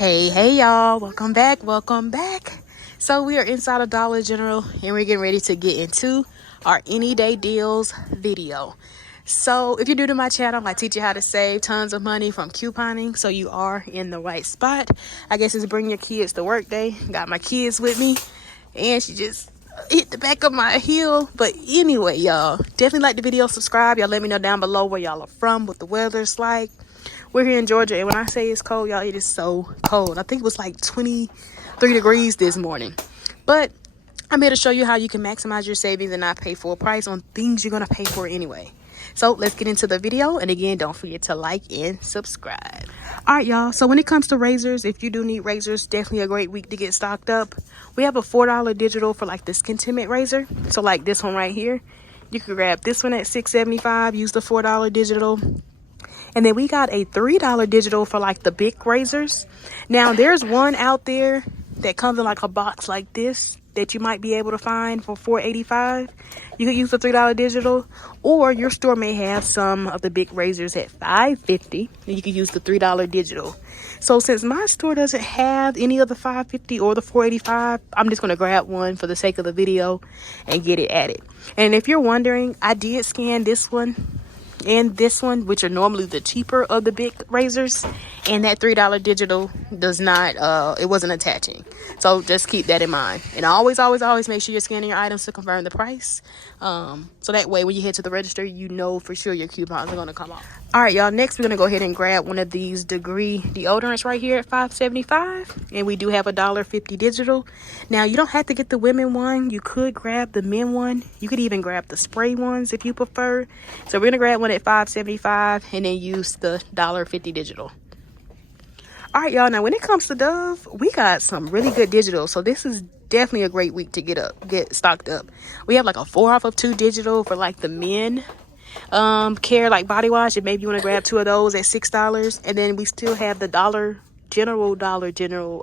Hey y'all, welcome back. So we are inside of Dollar General and we're getting ready to get into our any day deals video. So if you're new to my channel, I teach you how to save tons of money from couponing, so you are in the right spot. I guess it's bring your kids to work day. Got my kids with me and she just hit the back of my heel. But anyway, y'all, definitely like the video, subscribe. Y'all let me know down below where y'all are from, what the weather's like. We're here in Georgia, and when I say it's cold, y'all, it is so cold. I think it was like 23 degrees this morning. But I'm here to show you how you can maximize your savings and not pay full price on things you're going to pay for anyway. So let's get into the video. And again, don't forget to like and subscribe. All right, y'all. So when it comes to razors, if you do need razors, definitely a great week to get stocked up. We have a $4 digital for like the Skin Tint razor. So like this one right here, you can grab this one at $6.75, use the $4 digital. And then we got a $3 digital for like the big razors. Now there's one out there that comes in like a box like this that you might be able to find for $4.85. You could use the $3 digital, or your store may have some of the big razors at $5.50 and you can use the $3 digital. So since my store doesn't have any of the $5.50 or the $4.85, I'm just going to grab one for the sake of the video and get it added. And if you're wondering, I did scan this one and this one, which are normally the cheaper of the big razors, and that $3 digital does not it wasn't attaching, so just keep that in mind. And always make sure you're scanning your items to confirm the price, so that way when you head to the register, you know for sure your coupons are going to come off. All right, y'all, next we're going to go ahead and grab one of these Degree deodorants right here at $5.75, and we do have a $1.50 digital. Now you don't have to get the women one, you could grab the men one, you could even grab the spray ones if you prefer. So we're going to grab one at $5.75 and then use the $1.50 digital. All right, y'all, now when it comes to Dove, we got some really good digital, so this is definitely a great week to get stocked up. We have like a 4 off of 2 digital for like the men care, like body wash, and maybe you want to grab 2 of those at $6. And then we still have the Dollar General dollar digital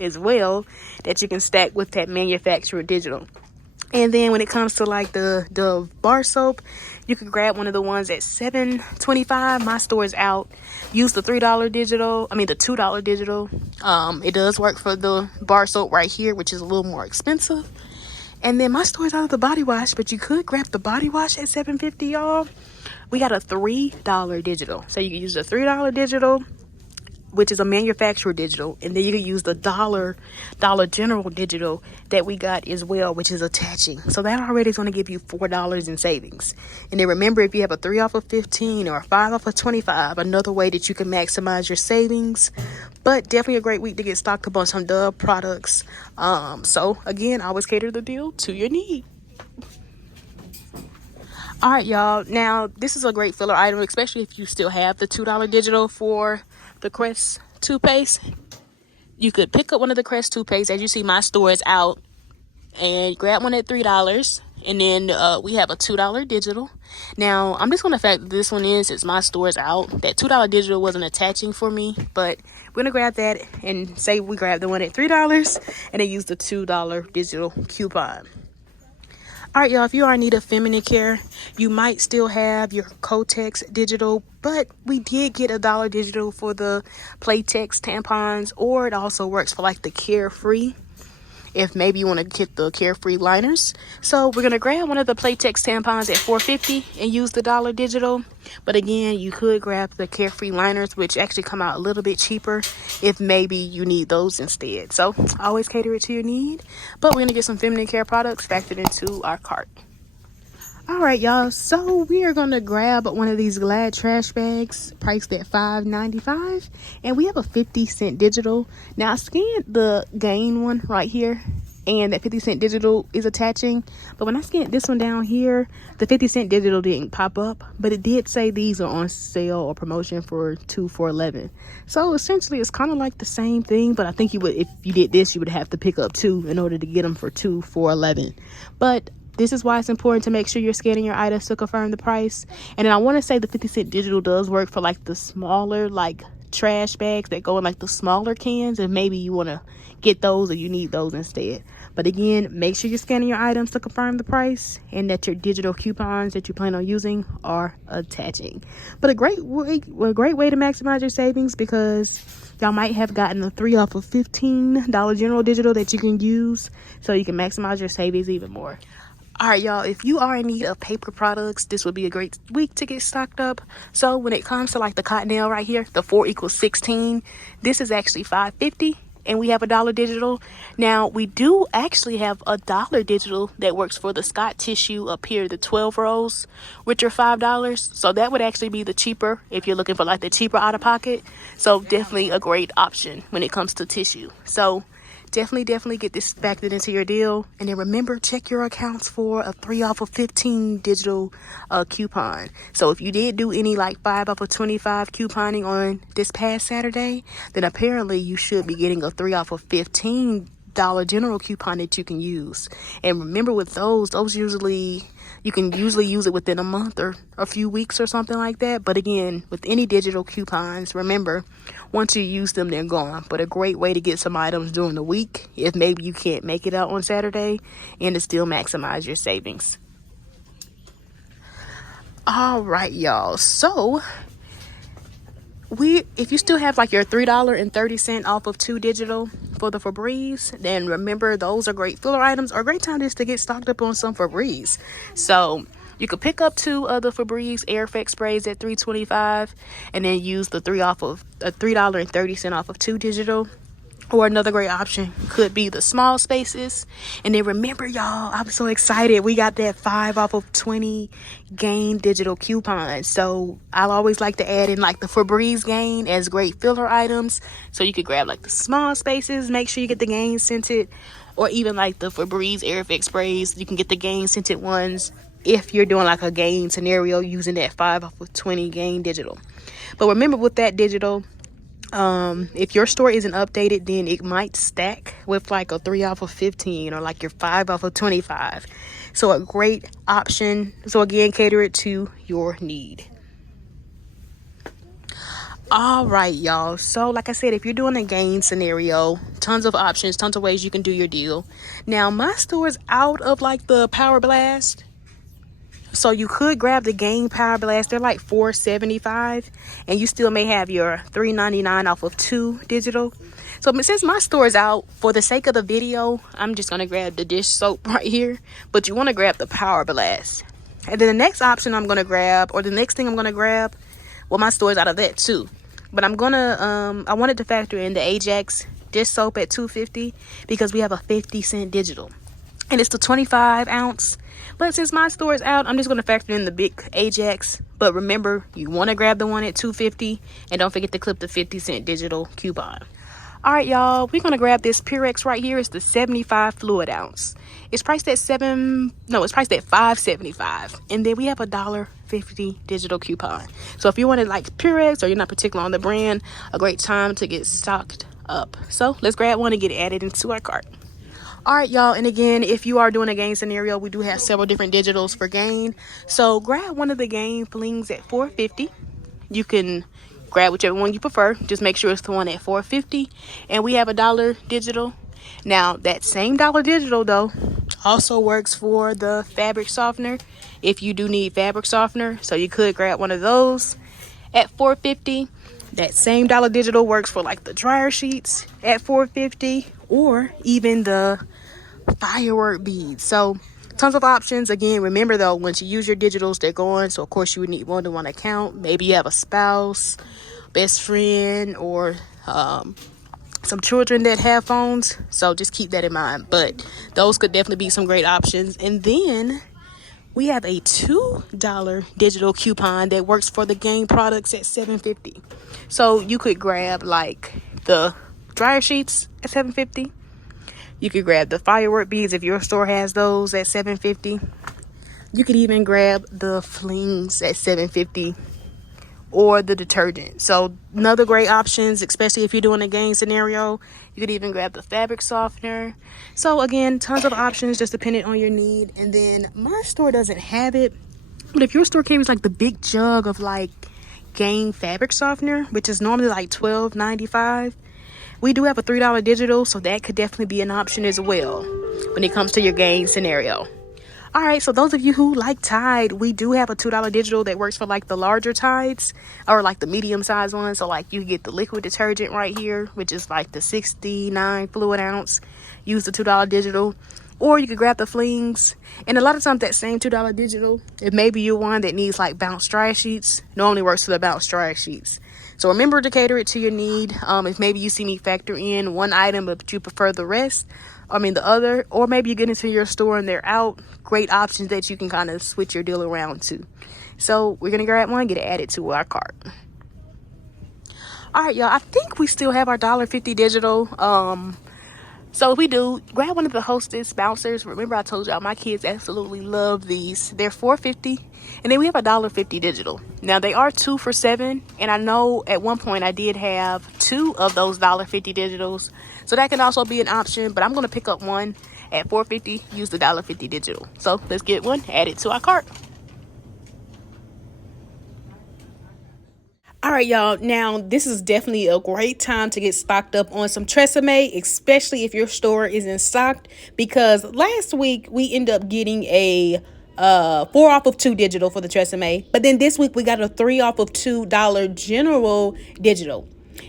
as well that you can stack with that manufacturer digital. And then when it comes to like the bar soap, you can grab one of the ones at $7.25. My store is out. Use the $2 digital. It does work for the bar soap right here, which is a little more expensive. And then my store is out of the body wash, but you could grab the body wash at $7.50, y'all. We got a $3 digital. So you can use the $3 digital, which is a manufacturer digital, and then you can use the Dollar General digital that we got as well, which is attaching. So that already is going to give you $4 in savings. And then remember, if you have a 3 off of 15 or a 5 off of 25, another way that you can maximize your savings. But definitely a great week to get stocked up on some Dove products. So again, always cater the deal to your need. All right, y'all. Now, this is a great filler item, especially if you still have the $2 digital for the Crest toothpaste. You could pick up one of the Crest toothpaste. As you see, my store is out, and grab one at $3. And then we have a $2 digital. Now, I'm just going to fact this one is, since my store is out, that $2 digital wasn't attaching for me, but we're going to grab that and say we grab the one at $3 and then use the $2 digital coupon. All right, y'all, if you are in need of feminine care, you might still have your Kotex digital, but we did get a $1 digital for the Playtex tampons, or it also works for like the Carefree, if maybe you want to get the Carefree liners. So we're going to grab one of the Playtex tampons at $4.50 and use the $1 digital. But again, you could grab the Carefree liners, which actually come out a little bit cheaper if maybe you need those instead. So always cater it to your need. But we're going to get some feminine care products factored into our cart. All right, y'all, so we are going to grab one of these Glad trash bags priced at $5.95, and we have a 50-cent digital. Now, I scanned the Gain one right here, and that 50-cent digital is attaching, but when I scanned this one down here, the 50-cent digital didn't pop up, but it did say these are on sale or promotion for 2 for $11. So essentially, it's kind of like the same thing, but I think you would, if you did this, you would have to pick up 2 in order to get them for 2 for $11. But this is why it's important to make sure you're scanning your items to confirm the price. And then I want to say the 50-cent digital does work for like the smaller like trash bags that go in like the smaller cans, and maybe you want to get those or you need those instead. But again, make sure you're scanning your items to confirm the price and that your digital coupons that you plan on using are attaching. But a great way to maximize your savings, because y'all might have gotten a 3 off of $15 general digital that you can use, so you can maximize your savings even more. All right, y'all, if you are in need of paper products, this would be a great week to get stocked up. So when it comes to like the Cottonelle right here, the 4 equals 16, this is actually $5.50, and we have $1 digital. Now, we do actually have $1 digital that works for the Scott tissue up here, the 12 rolls, which are $5. So that would actually be the cheaper if you're looking for like the cheaper out of pocket. So definitely a great option when it comes to tissue. So definitely get this factored into your deal. And then remember, check your accounts for a 3 off of 15 digital coupon. So if you did do any like 5 off of 25 couponing on this past Saturday, then apparently you should be getting a 3 off of $15 general coupon that you can use. And remember, with those usually you can use it within a month or a few weeks or something like that. But again, with any digital coupons, remember, once you use them, they're gone. But a great way to get some items during the week if maybe you can't make it out on Saturday, and to still maximize your savings. All right, y'all. So if you still have like your $3.30 off of 2 digital for the Febreze, then remember, those are great filler items, or a great time just to get stocked up on some Febreze. So you could pick up 2 of the Febreze Air Effect sprays at $3.25, and then use the $3.30 off of 2 digital. Or another great option could be the small spaces. And then remember, y'all, I'm so excited. We got that 5 off of 20 Gain digital coupons. So I'll always like to add in like the Febreze Gain as great filler items. So you could grab like the small spaces, make sure you get the Gain scented, or even like the Febreze Air Effect sprays. You can get the Gain scented ones if you're doing like a Gain scenario using that 5 off of 20 Gain digital. But remember, with that digital, if your store isn't updated, then it might stack with like a 3 off of 15 or like your 5 off of 25. So a great option. So again, cater it to your need. All right, y'all. So like I said, if you're doing a Gain scenario, tons of options, tons of ways you can do your deal. Now, my store is out of like the Power Blast. So you could grab the Gain Power Blast. They're like $4.75, and you still may have your $3.99 off of 2 digital. So since my store is out, for the sake of the video, I'm just gonna grab the dish soap right here. But you want to grab the Power Blast, and then the next option I'm gonna grab, or the next thing I'm gonna grab, well, my store is out of that too. But I'm gonna I wanted to factor in the Ajax dish soap at $2.50 because we have a 50-cent digital, and it's the 25 ounce. But since my store is out, I'm just going to factor in the big Ajax. But remember, you want to grab the one at $2.50, and don't forget to clip the 50-cent digital coupon. All right, y'all, we're going to grab this Purex right here. It's the 75 fluid ounce. It's priced at $5.75. And then we have a $1.50 digital coupon. So if you wanted like Purex, or you're not particular on the brand, a great time to get stocked up. So let's grab one and get it added into our cart. All right, y'all, and again, if you are doing a Gain scenario, we do have several different digitals for Gain. So grab one of the Gain flings at $4.50. You can grab whichever one you prefer. Just make sure it's the one at $4.50. And we have a $1 digital. Now, that same $1 digital, though, also works for the fabric softener if you do need fabric softener. So you could grab one of those at $4.50. That same $1 digital works for like the dryer sheets at $4.50, or even the firework beads. So tons of options. Again, remember though, once you use your digitals, they're gone. So of course you would need more than one account. Maybe you have a spouse, best friend, or some children that have phones. So just keep that in mind. But those could definitely be some great options. And then we have a $2 digital coupon that works for the Gain products at $7.50. So you could grab like the dryer sheets at $7.50. You could grab the firework beads if your store has those at $7.50. You could even grab the flings at $7.50, or the detergent. So another great options, especially if you're doing a Gain scenario. You could even grab the fabric softener. So again, tons of options just depending on your need. And then my store doesn't have it, but if your store carries like the big jug of like Gain fabric softener, which is normally like $12.95, we do have a $3 digital, so that could definitely be an option as well. when it comes to your game scenario. All right, so those of you who like Tide, we do have a $2 digital that works for like the larger Tides or like the medium size ones. So like you get the liquid detergent right here, which is like the 69 fluid ounce. Use the $2 digital, or you could grab the flings. And a lot of times that same $2 digital, if maybe you're one that needs like bounce dry sheets, it only works for the bounce dry sheets. So remember to cater it to your need. If maybe you see me factor in one item but you prefer the other, or maybe you get into your store and they're out, great options that you can kind of switch your deal around to. So we're gonna grab one, get it added to our cart. All right, y'all, I think we still have our $1.50 digital. So if we do, grab one of the Hostess bouncers. Remember I told y'all my kids absolutely love these. They're $4.50, and then we have a $1.50 digital. Now they are 2 for $7, and I know at one point I did have 2 of those $1.50 digitals, so that can also be an option. But I'm gonna pick up one at $4.50. Use the $1.50 digital. So let's get one added to our cart. All right, y'all. Now, this is definitely a great time to get stocked up on some Tresemme, especially if your store isn't stocked, because last week we ended up getting a 4 off of 2 digital for the Tresemme, but then this week we got a 3 off of $2 general digital.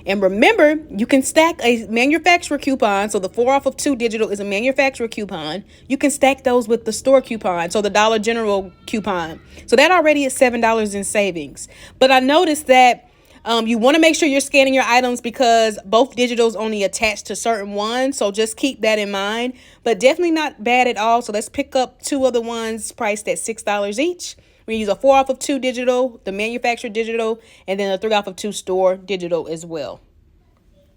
And remember, you can stack a manufacturer coupon. So the 4 off of 2 digital is a manufacturer coupon. You can stack those with the store coupon, so the Dollar General coupon. So that already is $7 in savings. But I noticed that you want to make sure you're scanning your items because both digitals only attach to certain ones. So just keep that in mind. But definitely not bad at all. So let's pick up 2 of the ones priced at $6 each. We use a 4 off of 2 digital, the manufacturer digital, and then a 3 off of 2 store digital as well.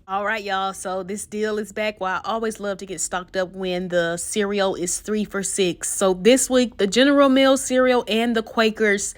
All right, y'all. So this deal is back. Well, I always love to get stocked up when the cereal is 3 for $6. So this week, the General Mills cereal and the Quakers,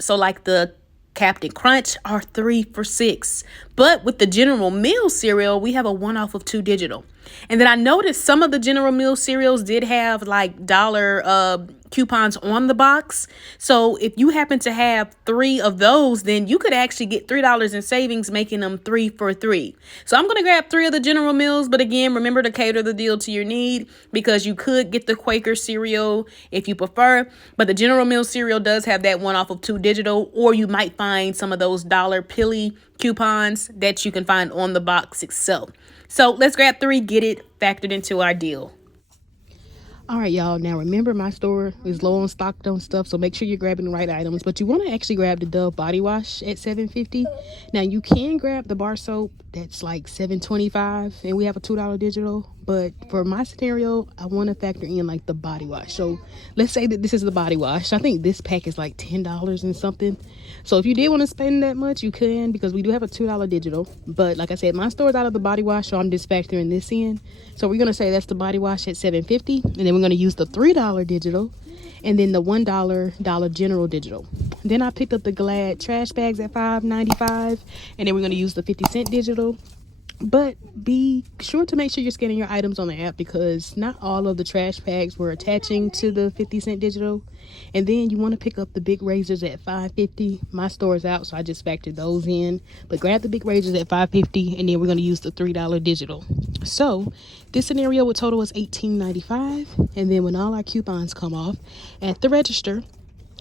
so like the Captain Crunch, are 3 for $6. But with the General Mills cereal, we have a 1 off of 2 digital. And then I noticed some of the General Mills cereals did have like dollar coupons on the box. So if you happen to have 3 of those, then you could actually get $3 in savings, making them 3 for $3. So I'm going to grab 3 of the General Mills. But again, remember to cater the deal to your need, because you could get the Quaker cereal if you prefer. But the General Mills cereal does have that 1 off of 2 digital, or you might find some of those dollar Pilly coupons that you can find on the box itself. So let's grab 3, get it factored into our deal. All right, y'all. Now, remember, my store is low on stocked on stuff, so make sure you're grabbing the right items. But you want to actually grab the Dove body wash at $7.50. Now, you can grab the bar soap that's like $7.25, and we have a $2 digital. But for my scenario, I want to factor in like the body wash. So let's say that this is the body wash. I think this pack is like $10 and something. So if you did want to spend that much, you can, because we do have a $2 digital. But like I said, my store's out of the body wash, so I'm just factoring this in. So we're going to say that's the body wash at $7.50. And then we're going to use the $3 digital and then the $1 Dollar General digital. Then I picked up the Glad trash bags at $5.95. And then we're going to use the 50-cent digital. But be sure to make sure you're scanning your items on the app, because not all of the trash bags were attaching to the 50-cent digital. And then you want to pick up the big razors at $5.50. My store is out, so I just factored those in. But grab the big razors at $5.50, and then we're going to use the $3 digital. So this scenario would total us $18.95. And then when all our coupons come off at the register,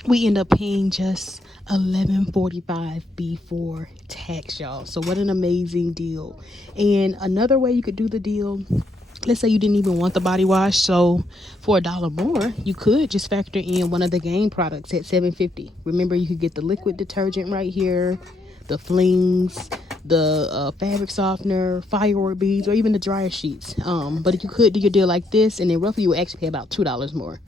we end up paying just $11.45 before tax, y'all. So what an amazing deal. And another way you could do the deal, let's say you didn't even want the body wash, so for $1 more, you could just factor in one of the Gain products at $7.50. Remember, you could get the liquid detergent right here, the flings, the fabric softener, firework beads, or even the dryer sheets. But you could do your deal like this, and then roughly you would actually pay about $2 more.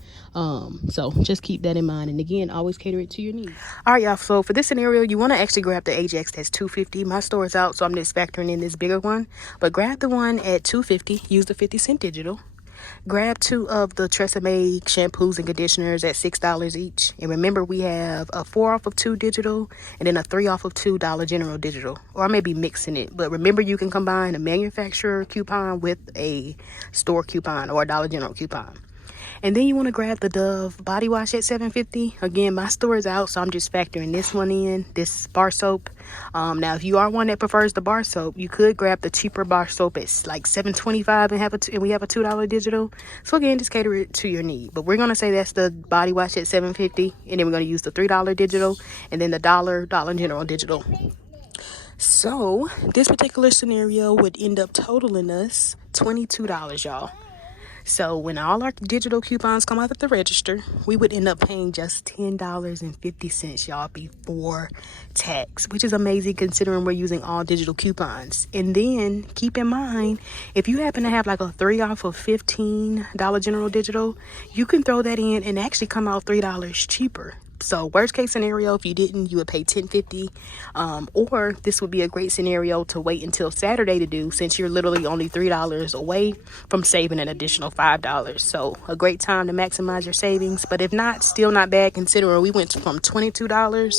So just keep that in mind. And again, always cater it to your needs. All right, y'all. So for this scenario, you want to actually grab the Ajax that's $2.50. My store is out, so I'm just factoring in this bigger one. But grab the one at $2.50. Use the 50-cent digital. Grab 2 of the Tresemme shampoos and conditioners at $6 each. And remember, we have a 4 off of 2 digital and then a 3 off of 2 Dollar General digital. Or I may be mixing it. But remember, you can combine a manufacturer coupon with a store coupon or a Dollar General coupon. And then you want to grab the Dove body wash at $7.50. Again, my store is out, so I'm just factoring this one in, this bar soap. Now, if you are one that prefers the bar soap, you could grab the cheaper bar soap at like $7.25 and we have a $2 digital. So again, just cater it to your need. But we're gonna say that's the body wash at $7.50, and then we're gonna use the $3 digital, and then the Dollar General digital. So this particular scenario would end up totaling us $22, y'all. So when all our digital coupons come out at the register, we would end up paying just $10.50, y'all, before tax, which is amazing considering we're using all digital coupons. And then keep in mind, if you happen to have like a 3 off of $15 General Digital, you can throw that in and actually come out $3 cheaper. So worst case scenario, if you didn't, you would pay $10.50. Or this would be a great scenario to wait until Saturday to do, since you're literally only $3 away from saving an additional $5. So a great time to maximize your savings. But if not, still not bad considering we went from $22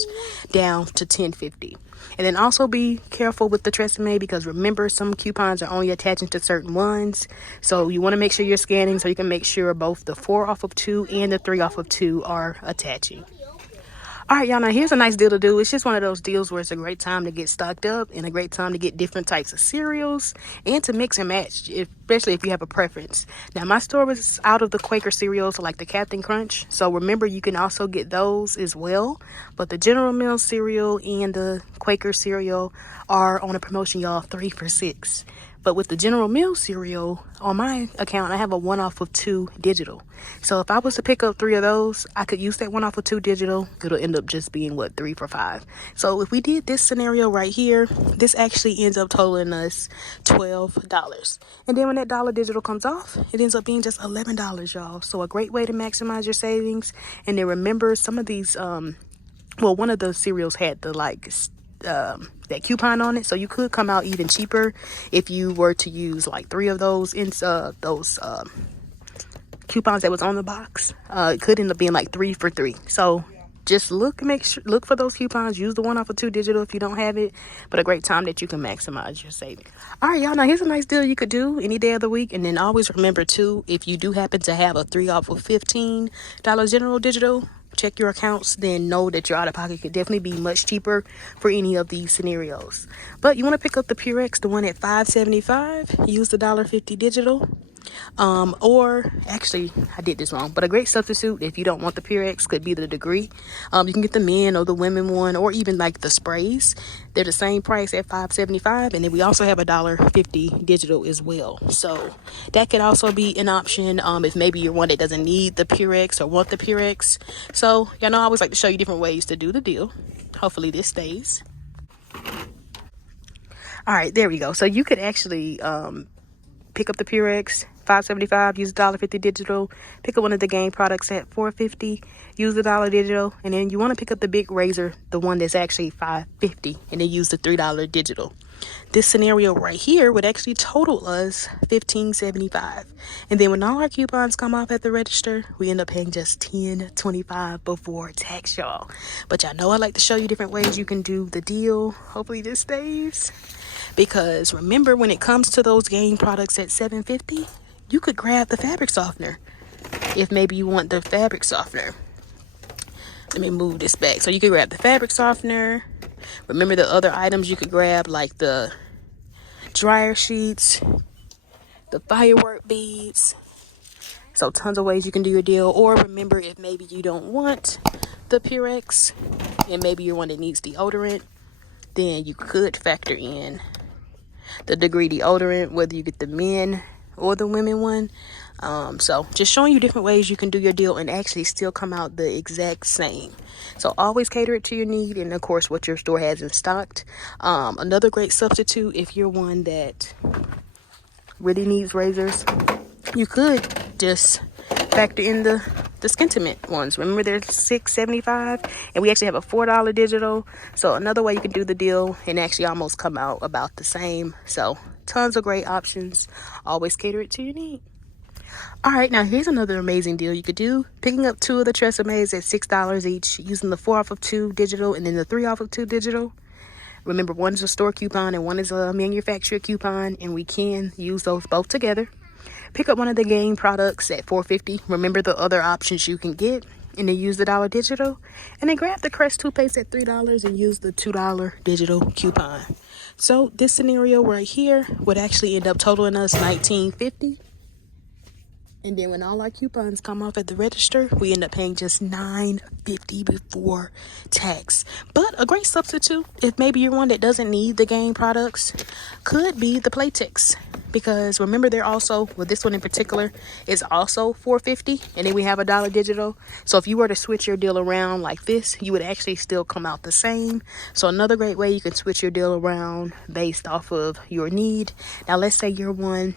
down to $10.50. And then also be careful with the Tresemme, because remember, some coupons are only attaching to certain ones. So you want to make sure you're scanning so you can make sure both the 4 off of 2 and the 3 off of 2 are attaching. All right, y'all, now here's a nice deal to do. It's just one of those deals where it's a great time to get stocked up and a great time to get different types of cereals and to mix and match, especially if you have a preference. Now, my store was out of the Quaker cereals, like the Captain Crunch. So remember, you can also get those as well. But the General Mills cereal and the Quaker cereal are on a promotion, y'all, 3 for $6. But with the General Mills cereal, on my account, I have a 1 off of 2 digital. So if I was to pick up 3 of those, I could use that 1 off of 2 digital. It'll end up just being, 3 for $5. So if we did this scenario right here, this actually ends up totaling us $12. And then when that dollar digital comes off, it ends up being just $11, y'all. So a great way to maximize your savings. And then remember, some of these, one of the cereals had the that coupon on it, so you could come out even cheaper if you were to use like 3 of those coupons that was on the box. It could end up being like 3 for $3. So just look for those coupons. Use the 1 off of 2 digital if you don't have it, but a great time that you can maximize your savings. All right, y'all, now here's a nice deal you could do any day of the week. And then always remember too, if you do happen to have a 3 off of $15 General Digital, check your accounts, then know that your out-of-pocket could definitely be much cheaper for any of these scenarios. But you want to pick up the Purex, the one at $5.75. Use the $1.50 digital. Or actually, I did this wrong, but a great substitute if you don't want the Purex could be the Degree. You can get the men or the women one, or even like the sprays. They're the same price at $5.75, and then we also have a $1.50 digital as well. So that could also be an option if maybe you're one that doesn't need the Purex or want the Purex. So y'all know I always like to show you different ways to do the deal. Hopefully this stays. All right, there we go. So you could actually pick up the Purex, $5.75, use the $1.50 digital. Pick up one of the Gain products at $4.50, use the $1 digital. And then you want to pick up the big razor, the one that's actually $5.50, and then use the $3 digital. This scenario right here would actually total us $15.75. And then when all our coupons come off at the register, we end up paying just $10.25 before tax, y'all. But y'all know I like to show you different ways you can do the deal. Hopefully this stays. Because remember, when it comes to those Gain products at $7.50, you could grab the fabric softener if maybe you want the fabric softener. Let me move this back. So you could grab the fabric softener. Remember the other items you could grab, like the dryer sheets, the firework beads. So tons of ways you can do your deal. Or remember, if maybe you don't want the Purex and maybe you're one that needs deodorant, then you could factor in the Degree deodorant, whether you get the men or the women one. So just showing you different ways you can do your deal and actually still come out the exact same. So always cater it to your need and of course what your store has in stock. Another great substitute, if you're one that really needs razors, you could just factor in the Skintimate ones. Remember, they're $6.75, and we actually have a $4 digital. So another way you can do the deal and actually almost come out about the same. So tons of great options. Always cater it to your need. All right, now here's another amazing deal you could do. Picking up 2 of the Tresemmes at $6 each, using the 4 off of 2 digital and then the 3 off of 2 digital. Remember, one is a store coupon and one is a manufacturer coupon, and we can use those both together. Pick up one of the game products at $4.50. Remember the other options you can get, and then use the dollar digital. And then grab the Crest toothpaste at $3 and use the $2 digital coupon. So this scenario right here would actually end up totaling us $19.50. And then when all our coupons come off at the register, we end up paying just $9.50 before tax. But a great substitute, if maybe you're one that doesn't need the game products, could be the Playtex. Because remember, they're also, well, this one in particular is also $4.50, and then we have a dollar digital. So if you were to switch your deal around like this, you would actually still come out the same. So another great way you can switch your deal around based off of your need. Now, let's say you're one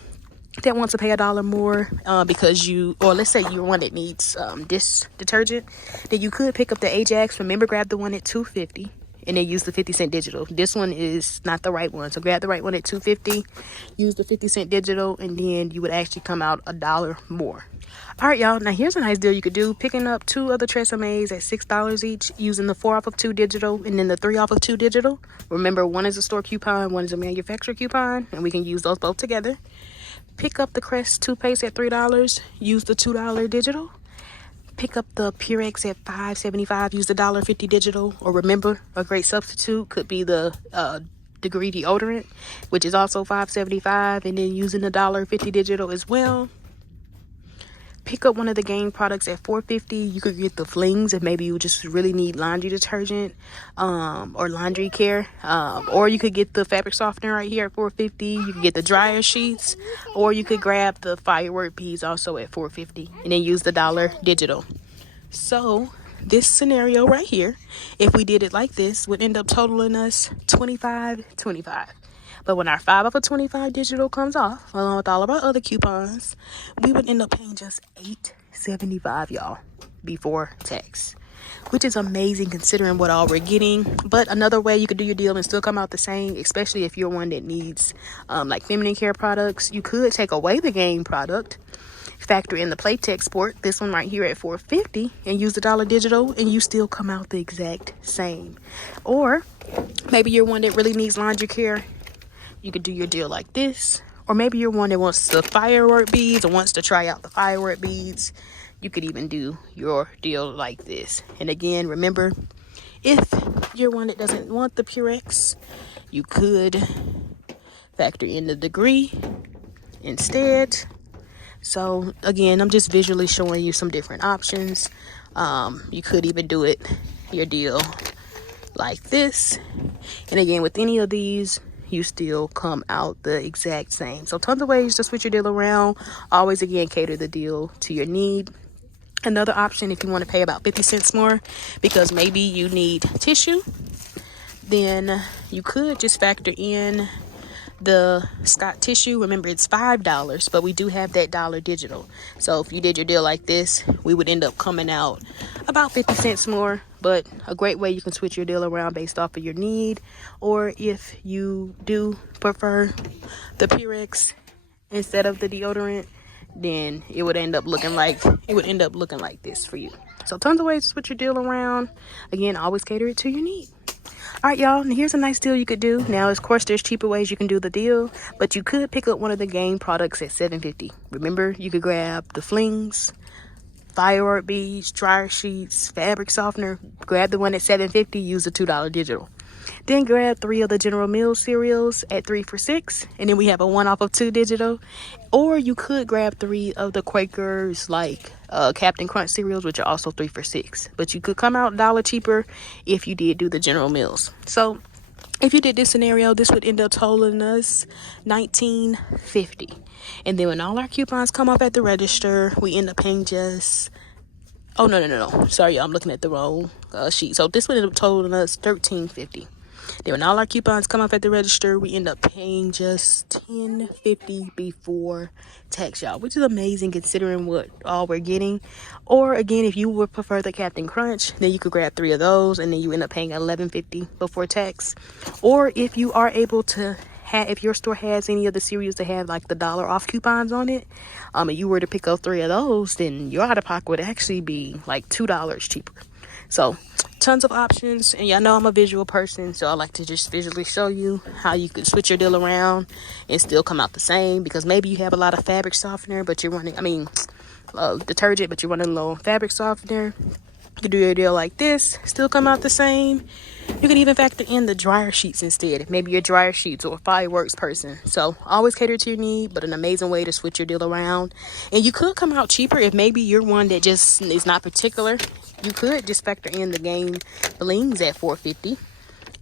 that wants to pay $1 more because or let's say you're one that needs dish detergent, then you could pick up the Ajax. Remember, grab the one at $2.50 and then use the 50-cent digital. This one is not the right one, so grab the right one at $2.50, use the 50-cent digital, and then you would actually come out $1 more. All right, y'all, now here's a nice deal you could do. Picking up 2 other Tresames at $6 each, using the 4 off of 2 digital and then the 3 off of 2 digital. Remember, one is a store coupon, one is a manufacturer coupon, and we can use those both together. Pick up the Crest toothpaste at $3, use the $2 digital. Pick up the Purex at $5.75, use the $1.50 digital. Or remember, a great substitute could be the Degree deodorant, which is also $5.75, and then using the $1.50 digital as well. Pick up one of the game products at $4.50. You could get the Flings if maybe you just really need laundry detergent or laundry care. Or you could get the fabric softener right here at $4.50. You could get the dryer sheets, or you could grab the firework beads also at $4.50 and then use the $1 digital. So this scenario right here, if we did it like this, would end up totaling us $25.25. But when our 5 off of 25 digital comes off, along with all of our other coupons, we would end up paying just $8.75, y'all, before tax, which is amazing considering what all we're getting. But another way you could do your deal and still come out the same, especially if you're one that needs like feminine care products, you could take away the game product, factor in the Playtex Sport, this one right here at $4.50, and use the $1 digital, and you still come out the exact same. Or maybe you're one that really needs laundry care. You could do your deal like this. Or maybe you're one that wants the firework beads or wants to try out the firework beads. You could even do your deal like this. And again, remember, if you're one that doesn't want the Purex, you could factor in the Degree instead. So again, I'm just visually showing you some different options. You could even do your deal like this. And again, with any of these, you still come out the exact same. So tons of ways to switch your deal around. Always, again, cater the deal to your need. Another option, if you want to pay about 50 cents more because maybe you need tissue, then you could just factor in the Scott tissue. Remember, it's $5, but we do have that $1 digital. So if you did your deal like this, we would end up coming out about 50 cents more. But a great way you can switch your deal around based off of your need. Or if you do prefer the Purex instead of the deodorant, then it would end up looking like this for you. So tons of ways to switch your deal around. Again, always cater it to your need. All right, y'all, and here's a nice deal you could do. Now, of course, there's cheaper ways you can do the deal, but you could pick up one of the game products at $7.50. Remember, you could grab the Flings, firework beads, dryer sheets, fabric softener. Grab the one at $7.50, use the $2 digital. Then grab 3 of the General Mills cereals at 3 for $6, and then we have a 1 off of 2 digital. Or you could grab 3 of the Quakers like Captain Crunch cereals, which are also 3 for $6. But you could come out $1 cheaper if you did do the General Mills. So if you did this scenario, this would end up totaling us $19.50. And then when all our coupons come up at the register, we end up paying just... Oh, no. Sorry, I'm looking at the wrong sheet. So this would end up totaling us $13.50. Then when all our coupons come up at the register, we end up paying just $10.50 before tax, y'all, which is amazing considering what all we're getting. Or again, if you would prefer the Captain Crunch, then you could grab 3 of those, and then you end up paying $11.50 before tax. Or if you are able to if your store has any of the cereals that have like the $1 off coupons on it, and you were to pick up 3 of those, then your out of pocket would actually be like $2 cheaper. So tons of options, and y'all know I'm a visual person, so I like to just visually show you how you could switch your deal around and still come out the same. Because maybe you have a lot of fabric softener, but you're running, detergent, but you're running low on fabric softener. You could do your deal like this, still come out the same. You could even factor in the dryer sheets instead. Maybe you're a dryer sheets or a fireworks person. So always cater to your need, but an amazing way to switch your deal around. And you could come out cheaper if maybe you're one that just is not particular. You could just factor in the Game Flings at $4.50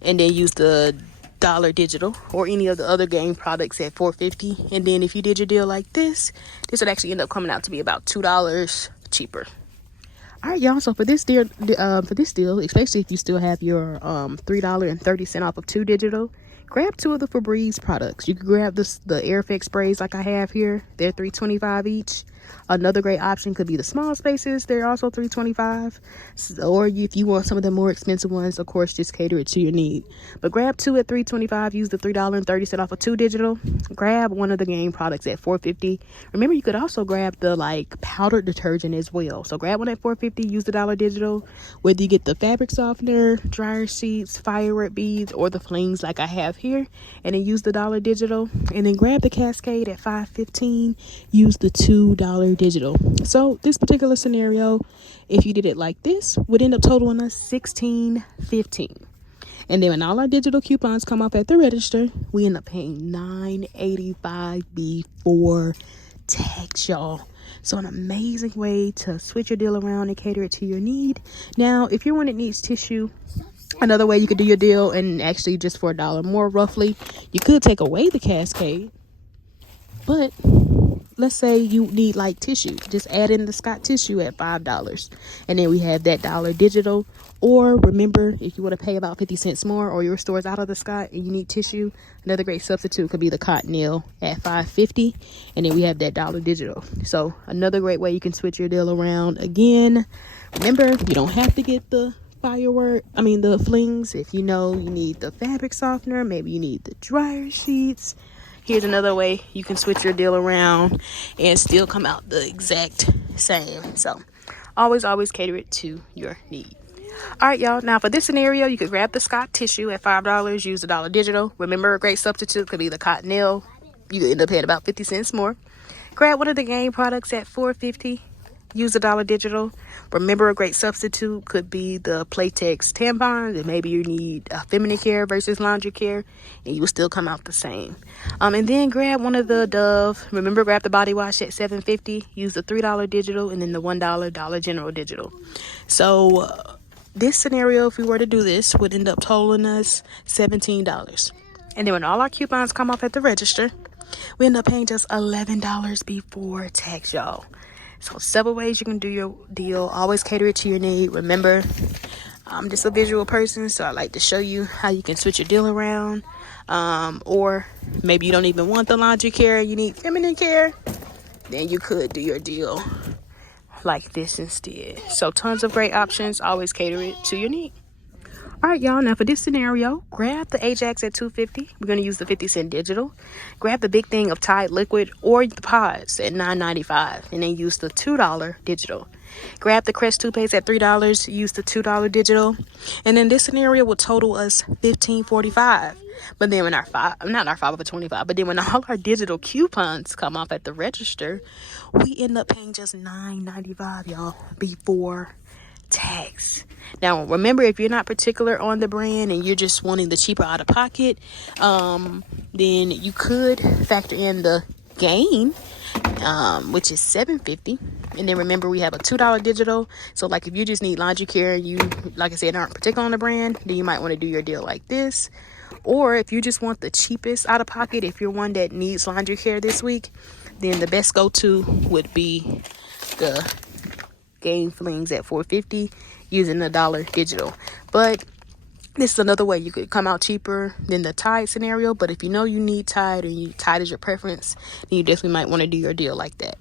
and then use the Dollar Digital or any of the other Game products at $4.50. And then if you did your deal like this would actually end up coming out to be about $2 cheaper. All right, y'all. So for this deal, especially if you still have your $3.30 off of 2 digital, grab 2 of the Febreze products. You can grab the Air Effect sprays like I have here. They're $3.25 each. Another great option could be the small spaces. They're also $3.25. Or if you want some of the more expensive ones, of course, just cater it to your need. But grab 2 at $3.25. Use the $3.30 off of 2 digital. Grab one of the Game products at $4.50. Remember, you could also grab the powdered detergent as well. So grab one at $4.50. Use the Dollar Digital. Whether you get the fabric softener, dryer sheets, firework beads, or the flings like I have here, and then use the Dollar Digital. And then grab the Cascade at $5.15. Use the $2 digital. So this particular scenario, if you did it like this, would end up totaling us $16.15. And then when all our digital coupons come off at the register, we end up paying $9.85 before tax, y'all. So an amazing way to switch your deal around and cater it to your need. Now, if you're one that needs tissue, another way you could do your deal, and actually just for $1 more roughly, you could take away the Cascade. But let's say you need tissue, just add in the Scott tissue at $5, and then we have that Dollar Digital. Or remember, if you want to pay about 50 cents more, or your store's out of the Scott and you need tissue, another great substitute could be the Cottonelle at $5.50, and then we have that Dollar Digital. So another great way you can switch your deal around. Again, remember, you don't have to get the the flings. If you know you need the fabric softener, maybe you need the dryer sheets, here's another way you can switch your deal around and still come out the exact same. So always cater it to your need. All right, y'all. Now for this scenario, you could grab the Scott tissue at $5. Use the Dollar Digital. Remember, a great substitute could be the Cottonelle. You could end up paying about 50 cents more. Grab one of the Game products at $4.50. Use the Dollar Digital. Remember, a great substitute could be the Playtex tampons, and maybe you need feminine care versus laundry care, and you will still come out the same. And then grab one of the Dove. Remember, grab the body wash at $7.50. Use the $3 digital, and then the $1 Dollar General digital. So this scenario, if we were to do this, would end up totaling us $17. And then when all our coupons come off at the register, we end up paying just $11 before tax, y'all. So several ways you can do your deal. Always cater it to your need. Remember, I'm just a visual person, so I like to show you how you can switch your deal around. Or maybe you don't even want the laundry care, you need feminine care, then you could do your deal like this instead. So tons of great options. Always cater it to your need. All right, y'all. Now for this scenario, grab the Ajax at $2.50. We're going to use the 50-cent digital. Grab the big thing of Tide liquid or the pods at $9.95, and then use the $2 digital. Grab the Crest toothpaste at $3. Use the $2 digital. And then this scenario will total us $15.45. But then when not our 5 over 25, but then when all our digital coupons come off at the register, we end up paying just $9.95, y'all, before tax. Now remember, if you're not particular on the brand and you're just wanting the cheaper out of pocket, then you could factor in the Gain, which is $7.50. And then remember, we have a $2 digital. So if you just need laundry care and you, like I said, aren't particular on the brand, then you might want to do your deal like this. Or if you just want the cheapest out of pocket, if you're one that needs laundry care this week, then the best go-to would be the Game Flings at $4.50 using the Dollar Digital. But this is another way you could come out cheaper than the Tide scenario. But if you know you need Tide, or Tide is your preference, then you definitely might want to do your deal like that.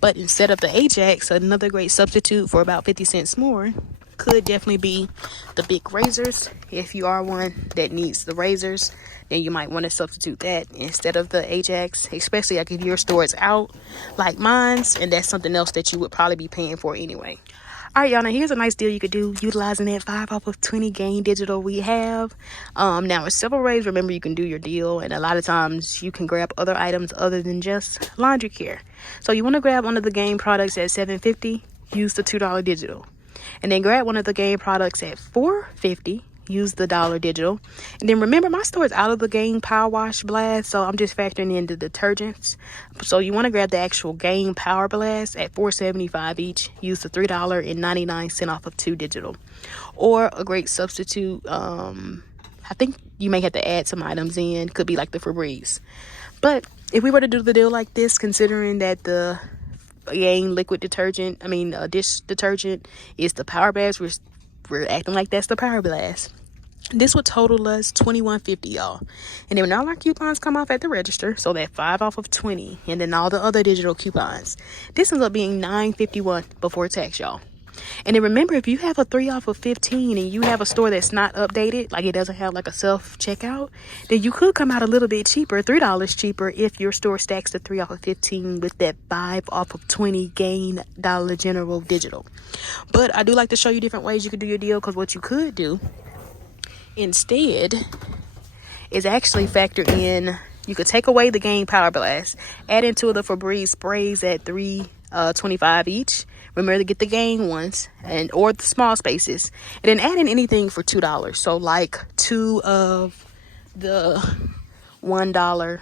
But instead of the Ajax, another great substitute for about 50 cents more could definitely be the big razors. If you are one that needs the razors, then you might want to substitute that instead of the Ajax, especially if your store is out like mine's, and that's something else that you would probably be paying for anyway. All right, y'all, now here's a nice deal you could do utilizing that 5 off of 20 Gain Digital we have. Now, it's several ways. Remember, you can do your deal, and a lot of times you can grab other items other than just laundry care. So you want to grab one of the Gain products at $7.50, use the $2 digital. And then grab one of the Gain products at $4.50, use the $1 digital. And then remember, my store is out of the Gain Power Wash Blast, so I'm just factoring in the detergents. So you want to grab the actual Gain Power Blast at $4.75 each, use the $3.99 off of 2 digital. Or a great substitute, I think you may have to add some items in, could be like the Febreze. But if we were to do the deal like this, considering that the Gain liquid detergent, dish detergent is the Power Blast, we're acting like that's the Power Blast. This would total us $21.50, y'all. And then when all our coupons come off at the register, so that 5 off of 20, and then all the other digital coupons, this ends up being $9.51 before tax, y'all. And then remember, if you have a 3 off of 15 and you have a store that's not updated, like it doesn't have like a self-checkout, then you could come out a little bit cheaper, $3 cheaper, if your store stacks the 3 off of 15 with that 5 off of 20 Gain Dollar General digital. But I do like to show you different ways you could do your deal, because what you could do instead is actually factor in, you could take away the Gain Power Blast, add into the Febreze sprays at $3.25 each. Remember to get the Gain ones or the small spaces, and then add in anything for $2. So like 2 of the $1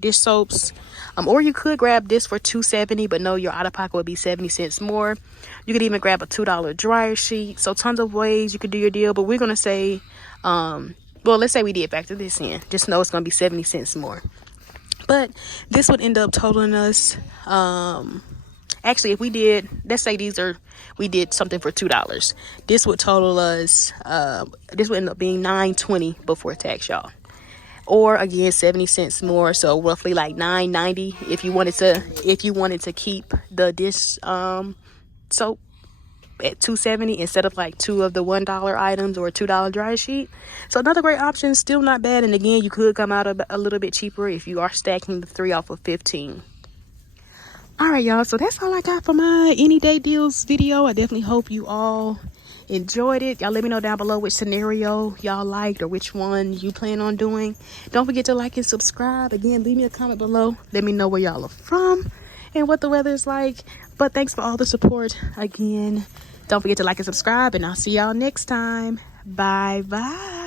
dish soaps, or you could grab this for $2.70, but no, your out of pocket would be 70 cents more. You could even grab a $2 dryer sheet. So tons of ways you could do your deal, but we're gonna say, well, let's say we did factor this in. Just know it's gonna be 70 cents more. But this would end up totaling us, actually, if we did, let's say we did something for $2, this would total us, this would end up being $9.20 before tax, y'all. Or again, 70 cents more, so roughly like $9.90 if you wanted to keep the dish soap at $2.70 instead of like 2 of the $1 items or a $2 dryer sheet. So another great option, still not bad. And again, you could come out a little bit cheaper if you are stacking the 3 off of 15. All right, y'all, so that's all I got for my any day deals video. I definitely hope you all enjoyed it. Y'all let me know down below which scenario y'all liked or which one you plan on doing. Don't forget to like and subscribe. Again, leave me a comment below. Let me know where y'all are from and what the weather is like. But thanks for all the support. Again, don't forget to like and subscribe, and I'll see y'all next time. Bye bye.